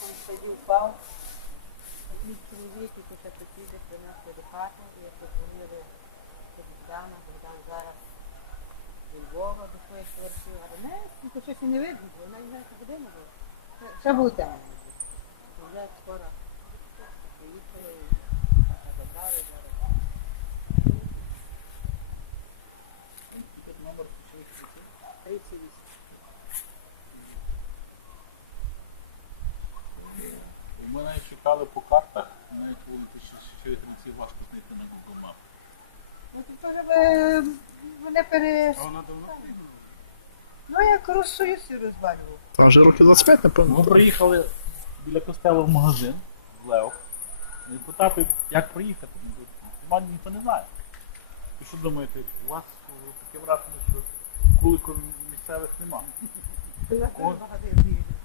так от впав. Мій чоловік, який ще сусіди принесли до хати, і подзвонили до Богдана, Богдан зараз до Львова до своєї квартири. Але не, ну, щось і не видно, вона не знає, година була. Ще- Ще Ми навіть шукали по картах, навіть вулиці Чигиринці важко знайти на Google Map. Ну, тут теж ви, вони пере... А вона давно приїхала? Ну, як Руссою всі розвалював. Та вже років 25, напевно. Ми приїхали біля костелу в магазин в Лео. І питати, як проїхати. Він ніхто не знає. Ви що думаєте, у вас таке враження, що вулику місцевих нема? Магазин.